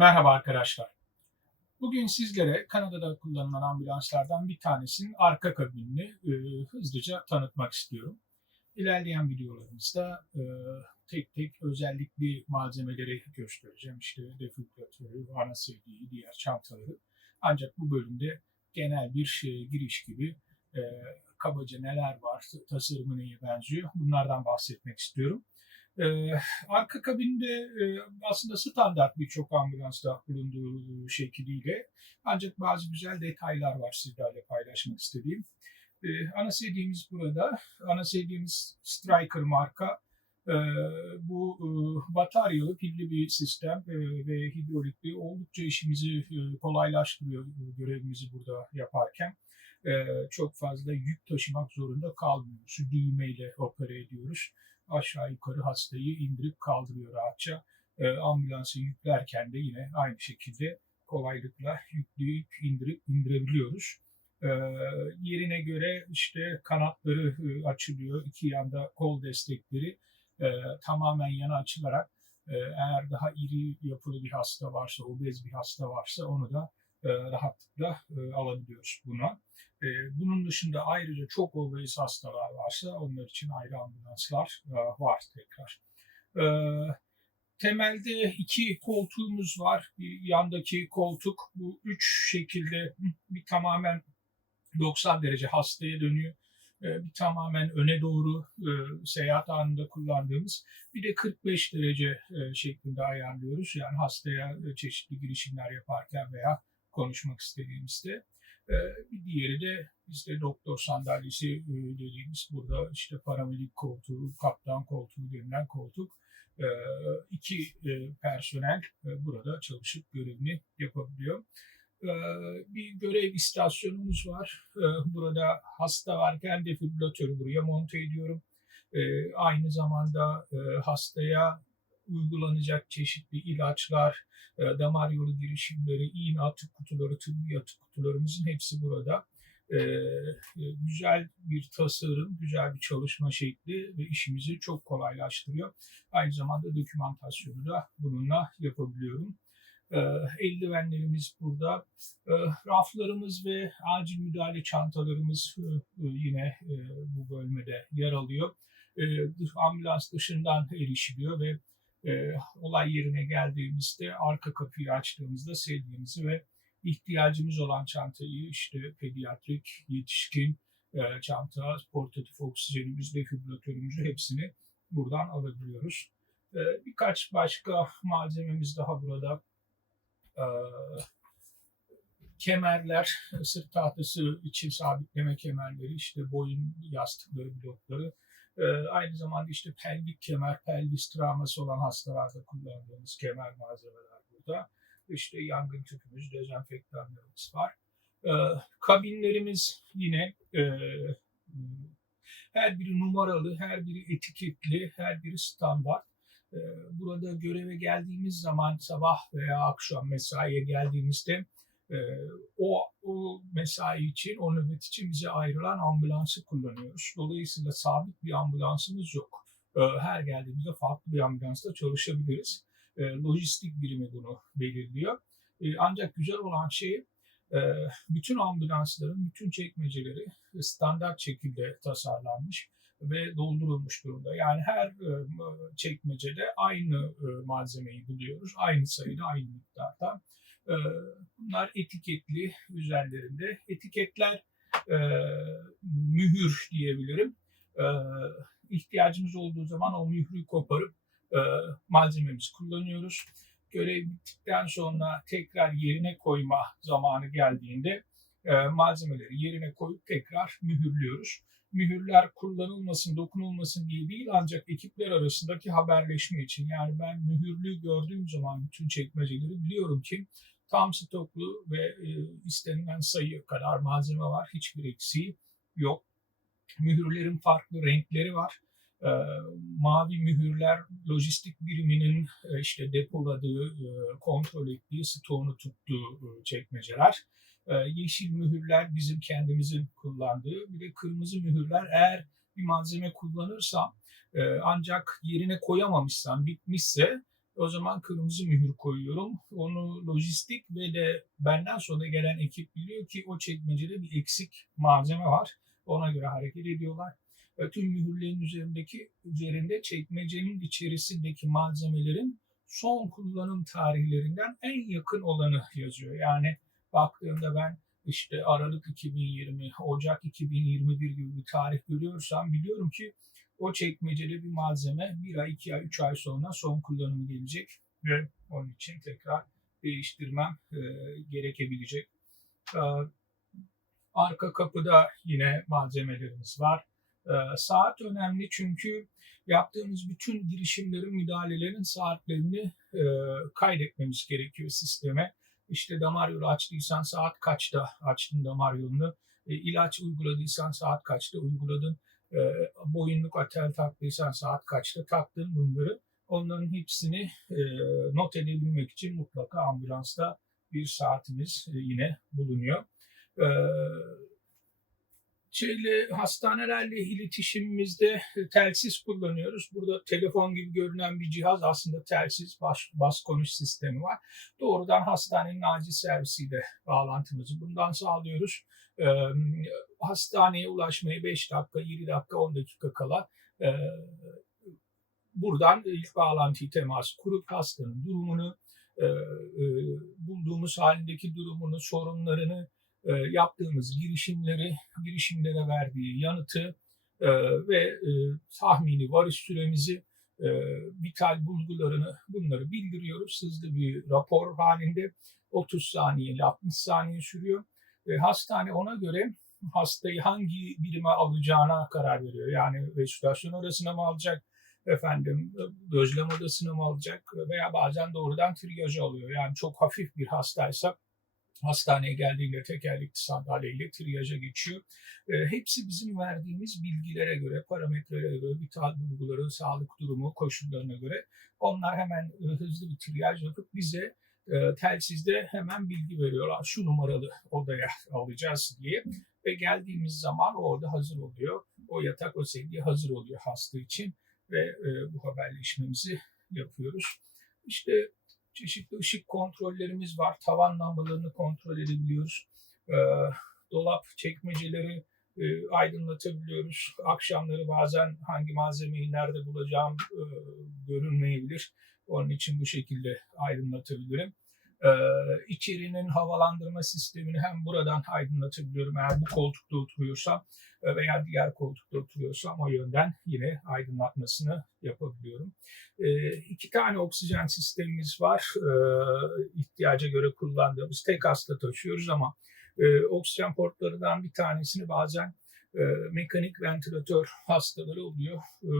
Merhaba arkadaşlar. Bugün sizlere Kanada'da kullanılan ambulanslardan bir tanesinin arka kabinini e, hızlıca tanıtmak istiyorum. İlerleyen videolarımızda e, tek tek özellikli malzemeleri göstereceğim. İşte defibrilatörü, sevdiği, diğer çantaları. Ancak bu bölümde genel bir şey, giriş gibi e, kabaca neler var, tasarımı neye benziyor bunlardan bahsetmek istiyorum. Ee, arka kabinde e, aslında standart birçok ambulansta bulunduğu şekliyle ancak bazı güzel detaylar var sizlerle paylaşmak istediğim. Ee, ana sevdiğimiz burada, ana sevdiğimiz Striker marka e, bu e, bataryalı pilli bir sistem e, ve hidrolikli oldukça işimizi e, kolaylaştırıyor e, görevimizi burada yaparken. E, çok fazla yük taşımak zorunda kalmıyoruz. Düğmeyle opere ediyoruz aşağı yukarı hastayı indirip kaldırıyor rahatça. E, ambulansı yüklerken de yine aynı şekilde kolaylıkla yükleyip indirip indirebiliyoruz. E, yerine göre işte kanatları e, açılıyor. iki yanda kol destekleri e, tamamen yana açılarak e, eğer daha iri yapılı bir hasta varsa, obez bir hasta varsa onu da rahatlıkla e, alabiliyoruz buna. E, bunun dışında ayrıca çok obez hastalar varsa onlar için ayrı ambulanslar e, var tekrar. E, temelde iki koltuğumuz var. Bir yandaki koltuk bu üç şekilde bir tamamen 90 derece hastaya dönüyor. Bir tamamen öne doğru seyahat anında kullandığımız bir de 45 derece şeklinde ayarlıyoruz. Yani hastaya çeşitli girişimler yaparken veya konuşmak istediğimizde. Ee, bir diğeri de işte doktor sandalyesi e, dediğimiz burada işte paramedik koltuğu, kaptan koltuğu denilen koltuk. Ee, iki e, personel e, burada çalışıp görevini yapabiliyor. Bir görev istasyonumuz var. Burada hasta varken defibrilatörü buraya monte ediyorum. Aynı zamanda hastaya uygulanacak çeşitli ilaçlar, e, damar yolu girişimleri, iğne atık kutuları, tıbbi atık kutularımızın hepsi burada. E, e, güzel bir tasarım, güzel bir çalışma şekli ve işimizi çok kolaylaştırıyor. Aynı zamanda dokümantasyonu da bununla yapabiliyorum. eldivenlerimiz burada. raflarımız ve acil müdahale çantalarımız yine bu bölmede yer alıyor. ambulans dışından erişiliyor ve e, olay yerine geldiğimizde arka kapıyı açtığımızda sevdiğimizi ve ihtiyacımız olan çantayı işte pediatrik, yetişkin e, çanta, portatif oksijenimiz, defibrilatörümüzü hepsini buradan alabiliyoruz. E, birkaç başka malzememiz daha burada. E, kemerler, sırt tahtası için sabitleme kemerleri, işte boyun yastıkları, blokları, aynı zamanda işte pelvik kemer, pelvis travması olan hastalarda kullandığımız kemer malzemeler burada. İşte yangın tüpümüz, dezenfektanlarımız var. Ee, kabinlerimiz yine e, her biri numaralı, her biri etiketli, her biri standart. Ee, burada göreve geldiğimiz zaman sabah veya akşam mesaiye geldiğimizde e, o, o mesai için, o nöbet için bize ayrılan ambulansı kullanıyoruz. Dolayısıyla sabit bir ambulansımız yok. E, her geldiğimizde farklı bir ambulansta çalışabiliriz. E, lojistik birimi bunu belirliyor. E, ancak güzel olan şey e, bütün ambulansların bütün çekmeceleri standart şekilde tasarlanmış ve doldurulmuş durumda. Yani her e, çekmecede aynı e, malzemeyi buluyoruz. Aynı sayıda, aynı miktarda. Ee, bunlar etiketli üzerlerinde. Etiketler e, mühür diyebilirim. E, ihtiyacımız olduğu zaman o mührü koparıp e, malzememizi kullanıyoruz. Görev bittikten sonra tekrar yerine koyma zamanı geldiğinde e, malzemeleri yerine koyup tekrar mühürlüyoruz. Mühürler kullanılmasın, dokunulmasın diye değil ancak ekipler arasındaki haberleşme için. Yani ben mühürlüğü gördüğüm zaman bütün çekmeceleri biliyorum ki tam stoklu ve e, istenilen sayı kadar malzeme var. Hiçbir eksiği yok. Mühürlerin farklı renkleri var. E, mavi mühürler lojistik biriminin e, işte depoladığı, e, kontrol ettiği, stoğunu tuttuğu e, çekmeceler. E, yeşil mühürler bizim kendimizin kullandığı. Bir de kırmızı mühürler eğer bir malzeme kullanırsam e, ancak yerine koyamamışsam, bitmişse O zaman kırmızı mühür koyuyorum. Onu lojistik ve de benden sonra gelen ekip biliyor ki o çekmecede bir eksik malzeme var. Ona göre hareket ediyorlar. Ve tüm mühürlerin üzerindeki üzerinde çekmecenin içerisindeki malzemelerin son kullanım tarihlerinden en yakın olanı yazıyor. Yani baktığımda ben işte Aralık 2020, Ocak 2021 gibi bir tarih görüyorsam biliyorum ki o çekmecede bir malzeme bir ay, iki ay, üç ay sonra son kullanımı gelecek ve onun için tekrar değiştirmem e, gerekebilecek. E, arka kapıda yine malzemelerimiz var. E, saat önemli çünkü yaptığımız bütün girişimlerin, müdahalelerin saatlerini e, kaydetmemiz gerekiyor sisteme. İşte damar yolu açtıysan saat kaçta açtın damar yolunu, e, ilaç uyguladıysan saat kaçta uyguladın, e, boyunluk atel taktıysan saat kaçta taktın bunları. Onların hepsini e, not edebilmek için mutlaka ambulansta bir saatimiz e, yine bulunuyor. E, şeyle hastanelerle iletişimimizde telsiz kullanıyoruz. Burada telefon gibi görünen bir cihaz aslında telsiz bas, bas konuş sistemi var. Doğrudan hastanenin acil servisiyle bağlantımızı bundan sağlıyoruz. Ee, hastaneye ulaşmayı 5 dakika, 7 dakika, 10 dakika kala e, buradan ilk bağlantıyı temas kurup hastanın durumunu, e, e, bulduğumuz halindeki durumunu, sorunlarını, e, yaptığımız girişimleri, girişimlere verdiği yanıtı e, ve e, tahmini varış süremizi, e, vital bulgularını bunları bildiriyoruz. Hızlı bir rapor halinde 30 saniye ile 60 saniye sürüyor. E, hastane ona göre hastayı hangi birime alacağına karar veriyor. Yani restorasyon odasına mı alacak, efendim gözlem odasına mı alacak veya bazen doğrudan triyaja alıyor. Yani çok hafif bir hastaysa hastaneye geldiğinde tekerlekli sandalyeyle triyaja geçiyor. E, hepsi bizim verdiğimiz bilgilere göre, parametrelere göre, vital bulguları, sağlık durumu, koşullarına göre onlar hemen e, hızlı bir triyaj yapıp bize e, telsizde hemen bilgi veriyorlar. Şu numaralı odaya alacağız diye ve geldiğimiz zaman orada hazır oluyor. O yatak, o sedye hazır oluyor hasta için ve e, bu haberleşmemizi yapıyoruz. İşte çeşitli ışık kontrollerimiz var. Tavan lambalarını kontrol edebiliyoruz. E, dolap çekmeceleri e, aydınlatabiliyoruz. Akşamları bazen hangi malzemeyi nerede bulacağım e, görünmeyebilir. Onun için bu şekilde aydınlatabilirim. Ee, içerinin havalandırma sistemini hem buradan aydınlatabiliyorum eğer bu koltukta oturuyorsam e, veya diğer koltukta oturuyorsam o yönden yine aydınlatmasını yapabiliyorum. Ee, iki tane oksijen sistemimiz var. Ee, ihtiyaca göre kullandığımız tek hasta taşıyoruz ama e, oksijen portlarından bir tanesini bazen e, mekanik ventilatör hastaları oluyor. E,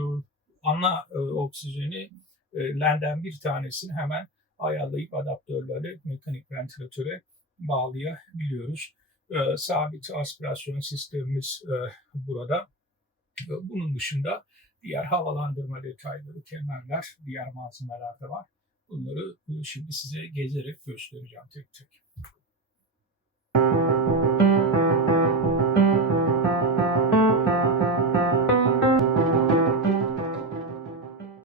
ana e, oksijeni lenden bir tanesini hemen ayarlayıp adaptörlerle mekanik ventilatöre bağlayabiliyoruz. E, sabit aspirasyon sistemimiz e, burada. E, bunun dışında diğer havalandırma detayları, kemerler, diğer malzemeler de var. Bunları şimdi size gezerek göstereceğim tek tek.